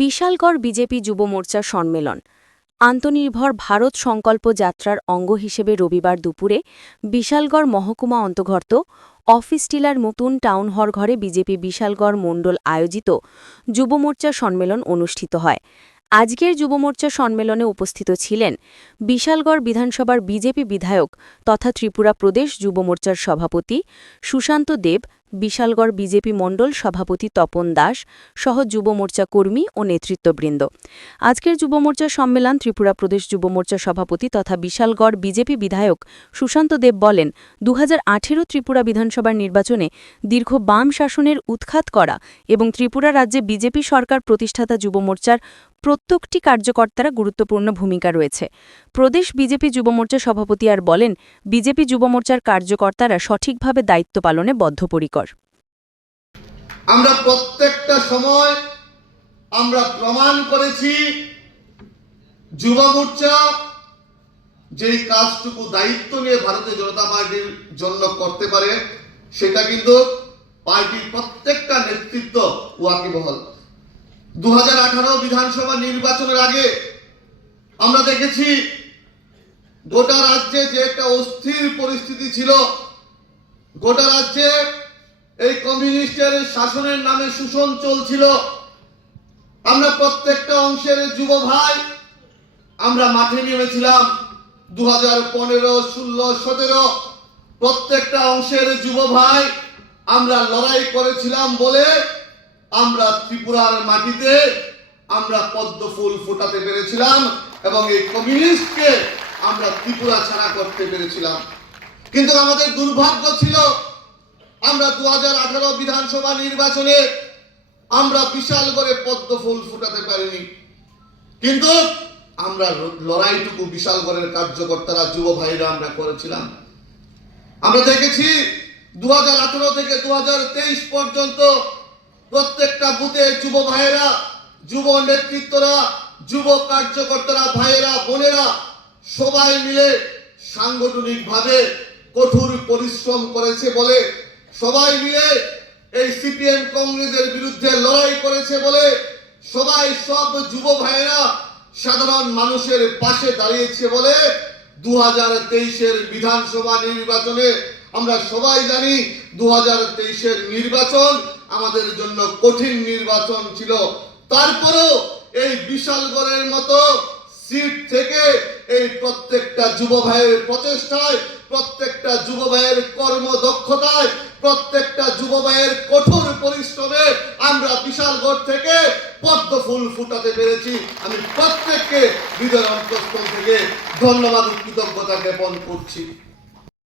Bishalgarh BJP যুব মোর্চা সম্মেলন। আন্তনির্ভর ভারত সংকল্প যাত্রার অঙ্গ হিসেবে রবিবার দুপুরে বিশালগড় মহকুমা অন্তর্গত অফিস টিলার নতুন টাউন হর ঘরে বিজেপি বিশালগড় মণ্ডল আয়োজিত যুব মোর্চা সম্মেলন অনুষ্ঠিত হয়। আজকের যুব মোর্চা সম্মেলনে উপস্থিত ছিলেন বিশালগড় বিধানসভার বিজেপি বিধায়ক তথা ত্রিপুরা প্রদেশ যুব মোর্চার সভাপতি সুশান্ত দেব বিশালগড় বিজেপি মণ্ডল সভাপতি তপন দাস সহ যুব মোর্চা কর্মী ও নেতৃত্ববৃন্দ। আজকের যুব মোর্চা সম্মেলন ত্রিপুরা প্রদেশ যুব মোর্চা সভাপতি তথা বিশালগড় বিজেপি বিধায়ক সুশান্ত দেব বলেন দু ত্রিপুরা বিধানসভার নির্বাচনে দীর্ঘ বাম শাসনের উৎখাত করা এবং ত্রিপুরা রাজ্যে বিজেপি সরকার প্রতিষ্ঠাতা যুব মোর্চার প্রত্যেকটি কার্যকর্তারা গুরুত্বপূর্ণ ভূমিকা রয়েছে। প্রদেশ বিজেপি যুব মোর্চা সভাপতি আর বলেন, বিজেপি যুব মোর্চার কার্যকর্তারা সঠিকভাবে দায়িত্ব পালনে বদ্ধপরিকর। আমরা প্রত্যেকটা সময় আমরা প্রমাণ করেছি, যুব মোর্চা যেই কাজটুকু দায়িত্ব নিয়ে ভারতীয় জনতা পার্টির জন্য করতে পারে, সেটা কিন্তু পার্টির প্রত্যেকটা নেতৃত্ব ওয়াকিবহল। দু হাজার বিধানসভা নির্বাচনের আগে আমরা দেখেছি গোটা রাজ্যে যে একটা অস্থির পরিস্থিতি ছিল, গোটা রাজ্যে এই কমিউনিস্টের শাসনের নামে শোষণ চলছিল। আমরা প্রত্যেকটা অংশের যুব ভাই, আমরা মাঠে নেমেছিলাম দু হাজার পনেরো, ষোলো, সতেরো। প্রত্যেকটা অংশের যুব ভাই, আমরা লড়াই করেছিলাম বলে আমরা ত্রিপুরার মাটিতে আমরা পদ্ম ফুল ফোটাতে পেরেছিলাম এবং এই কমিউনিস্টকে আমরা ত্রিপুরা ছাড়া করতে পেরেছিলাম। কিন্তু আমাদের দুর্ভাগ্য ছিল আমরা দু হাজার আঠারো বিধানসভা নির্বাচনে আমরা বিশাল করে পদ্ম ফুল ফুটাতে পারিনি। কিন্তু আমরা লড়াইটুকু বিশালগড়ের কার্যকর্তারা, যুব ভাইরা আমরা করেছিলাম। আমরা দেখেছি দু হাজার আঠেরো থেকে দু হাজার তেইশ পর্যন্ত প্রত্যেকটা বুথে যুব ভাইয়েরা, যুব নেতৃত্বরা, যুব কার্যকর্তারা, ভাইয়েরা, বোনেরা সবাই মিলে সাংগঠনিকভাবে কঠোর পরিশ্রম করেছে বলে সবাই মিলে এই সিপিএম কংগ্রেসের বিরুদ্ধে লড়াই করেছে বলে সবাই সব যুব ভাইয়েরা সাধারণ মানুষের পাশে দাঁড়িয়েছে বলে দু হাজার তেইশের বিধানসভা নির্বাচনে আমরা সবাই জানি দু হাজার তেইশের নির্বাচন আমাদের জন্য কঠিন নির্বাচন ছিল। তারপরেও এই বিশালগড়ের মতো সিট থেকে এই প্রত্যেকটা যুব ভাইয়ের প্রচেষ্টায়, প্রত্যেকটা যুব ভাইয়ের কর্মদক্ষতায়, প্রত্যেকটা যুব ভাইয়ের কঠোর পরিশ্রমে আমরা বিশালগড় থেকে পদ্ম ফুল ফুটাতে পেরেছি। আমি প্রত্যেককে হৃদয় অন্তঃস্থল থেকে ধন্যবাদ কৃতজ্ঞতা জ্ঞাপন করছি।